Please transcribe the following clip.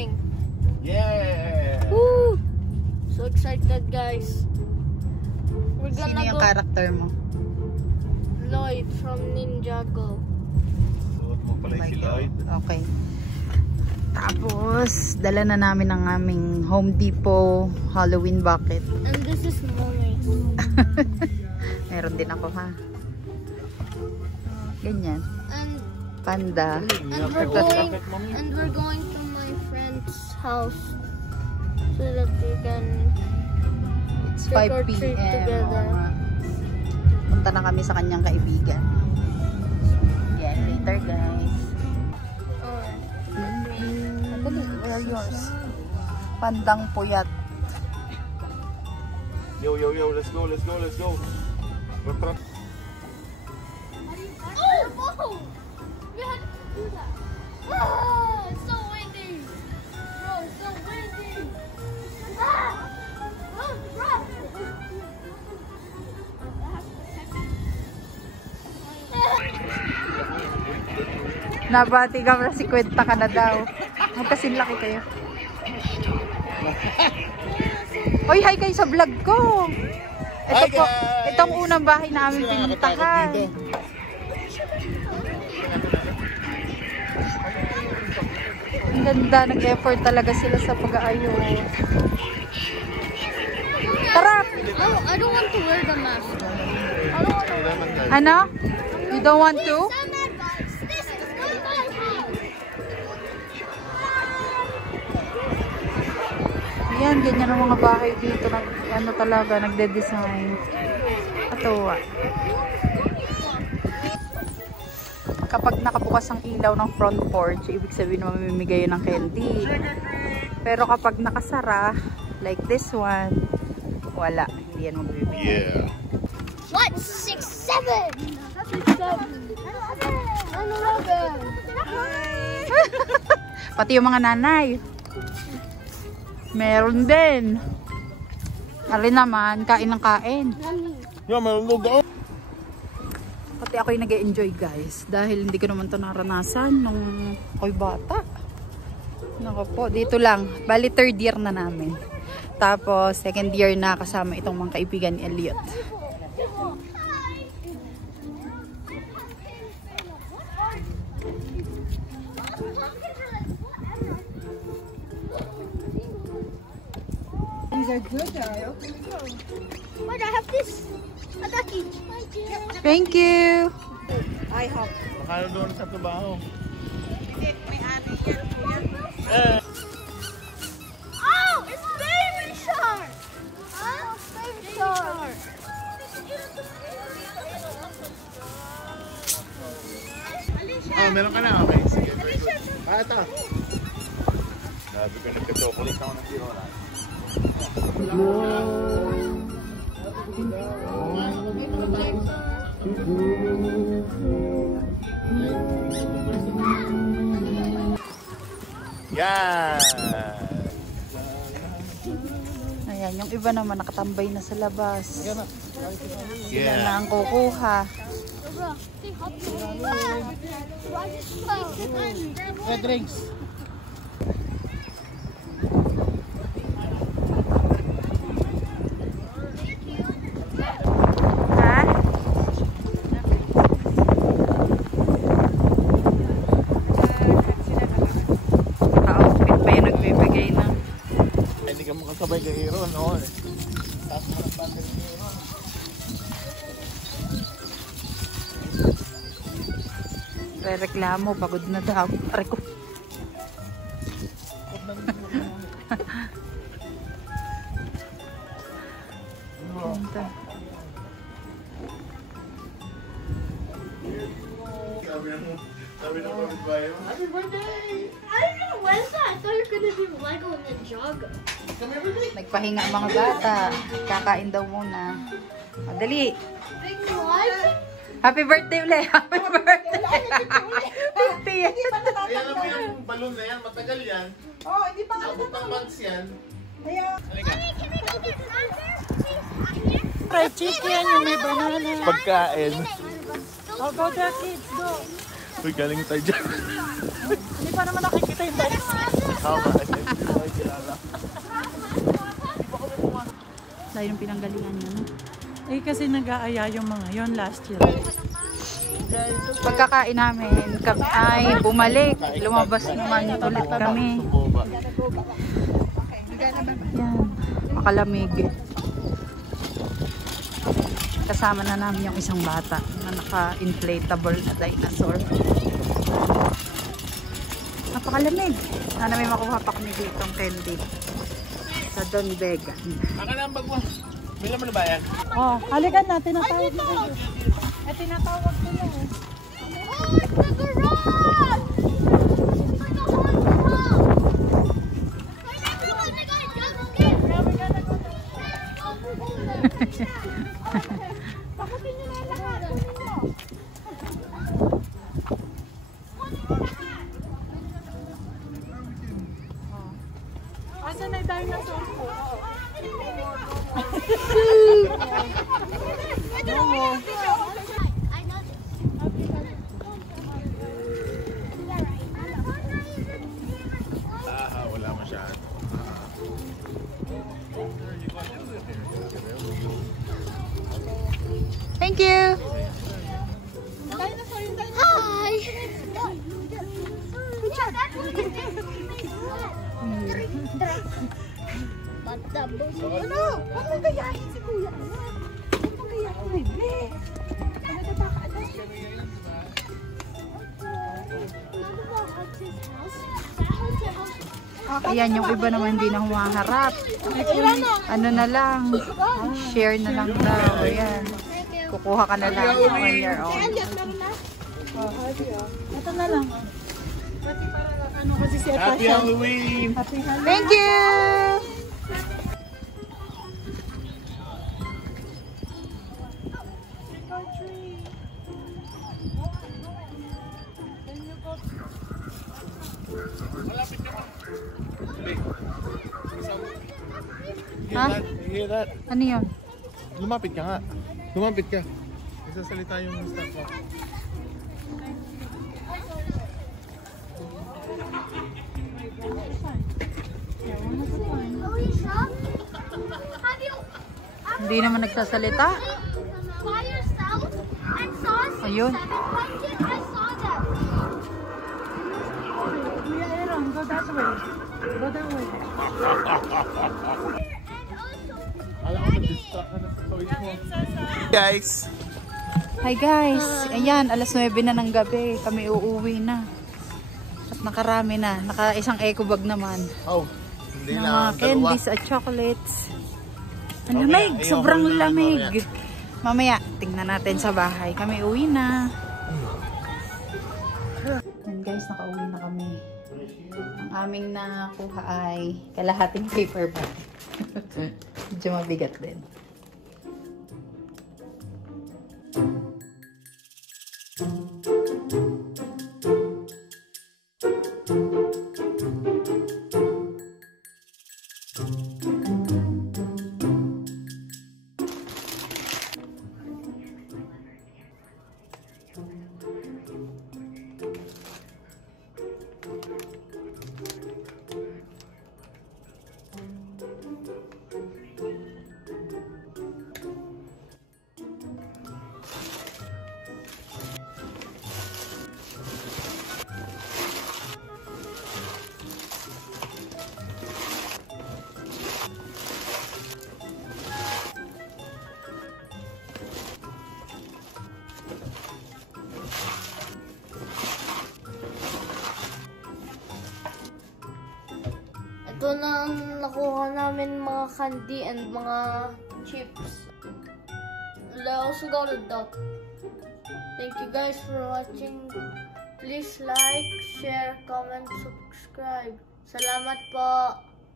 coming. Yeah! Woo! So excited, guys. We're gonna Sino yung go character mo? Lloyd from Ninjago. Suot mo pala si Lloyd. Okay. Tapos, dala na namin ang aming Home Depot Halloween bucket. And this is mommy. Meron din ako, ha? Ganyan. And Panda. we're going to my friend's house so that we can It's trick 5 or treat p.m. together. Punta na kami sa kanyang kaibigan. Yan, later guys. Dali, where are yours? Pandang puyat. Yo, let's go. Oh! We had to do that. Ah, it's so windy. Bro, it's so windy. Ah! Oh, crap. Nabati ka na si Kwenta ka na daw. Magkasinlaki kayo. Hoy, hi kayo sa vlog ko. Ito po, itong unang bahay na aming pinuntahan. Ang ganda, nag-effort talaga sila sa pag-aayos. Tara! Oh, I don't want to wear the mask. I don't want to wear the mask. Ano? You don't want to? This is not my house. Yan, ganyan ang mga bahay dito. Ano talaga, nagde-design. Katuwa. Kapag nakabukas ang ilaw ng front porch, ibig sabihin mamimigay ng candy. Pero kapag nakasara, like this one, wala. Hindi yan magbibigay. Yeah. What? 6, 7. 6, 7. 11. Pati yung mga nanay. Meron din. Ari naman, kain ng kain. Yeah, meron daw. Pati ako yung nag-enjoy guys. Dahil hindi ko naman ito naranasan nung ako'y bata. Naku po, dito lang. Bali 3rd year na namin. Tapos 2nd year na kasama itong mga kaibigan ni Elliot. These are good, though. Wait, I have this. I got you. Thank you! I hope. Baka doon sa trabaho. Oh, it's Baby Shark. Huh? Baby Shark. Oh, meron ka na? Okay, sige. Ito. Sabi ko nagka-chocolate ako ng Fiora. Yan! Ayan, yung iba naman nakatambay na sa labas. Sila Yeah. na ang kukuha. Drinks. Ha? Naka-outfit pa yung nagbibigay ng Ay, hindi ka makasabay kay Hero, no? Taas mo ng banda ni Hero. reklamo, pagod na daw. Pare ko. Sabi na kapitbahay mo, happy birthday! I don't know when that. I thought you were gonna do Lego and then Jago. Nagpahinga ang mga bata. Kakain daw muna. Madali. Big one. Happy birthday ulit. Happy birthday. 50. Ayan na mo yung balloon na yan, matagal yan. Oh, hindi pa nga. Abot ng months yan. Ayan. Halika. Fried chicken, yung may banana. Pagkain. Oh, go there, kids, go. Uy, galing tayo dyan. Hindi pa naman nakikita yung bike. Tama. tayo ng pinanggalingan niya, no? Eh kasi nag-aaya yung mga yon last year. Pagkakain namin, kami ay bumalik. Lumabas naman ulit kami. Yan, makalamig. Kasama na namin yung isang bata na naka-inflatable na dinosaur. Napakalamig. Sana may makuha pa kami dito ang candy. Sa Don Vega. Aka na ang bag mo. May laman na ba yan? Oh, halikan na, tinatawag ko na. Eh, tinatawag ko na. Oh, it's the garage! It's like a haunted house! Pakutin nyo na yung lahat! Kunin nyo! Asa na yung dinosaur ko? I know this. Wala masyado. Thank you! Hi! Good job! Ano? Huwag mong gayahin si Kuya. Huwag mong gayahin, bebe. Ano na baka ano? Ayan, yung iba naman hindi na humaharap. Ano na lang, share na lang daw. Ayan. Kukuha ka na lang on your own. Ito na lang. Kasi para ano kasi si Atasha. Happy Halloween! Happy Halloween. Thank you! Ha? Hear that? Ano yun? Lumapit ka nga. Lumapit ka. Nagsasalita yung staff ko. Hindi naman nagsasalita. Ayun. Kuya Aaron, go that way. Go that way. Alam ko nag-distract na sa toys mo. Guys! Hi guys. Ayan, alas 9 na ng gabi. Kami uuwi na. At nakarami na. Naka-isang eco bag naman. Oh, hindi Mga lang. candies at chocolates. Ang Mamaya, lamig. Sobrang ayoko na lamig. Mamaya, tingnan natin sa bahay. Kami uwi na. Yan guys, nakauwi na kami. Ang aming nakuha ay kalahating paper bag. Medyo mabigat din. Ito na ang nakuha namin mga candy and mga chips. I also got a duck. Thank you guys for watching. Please like, share, comment, subscribe. Salamat po.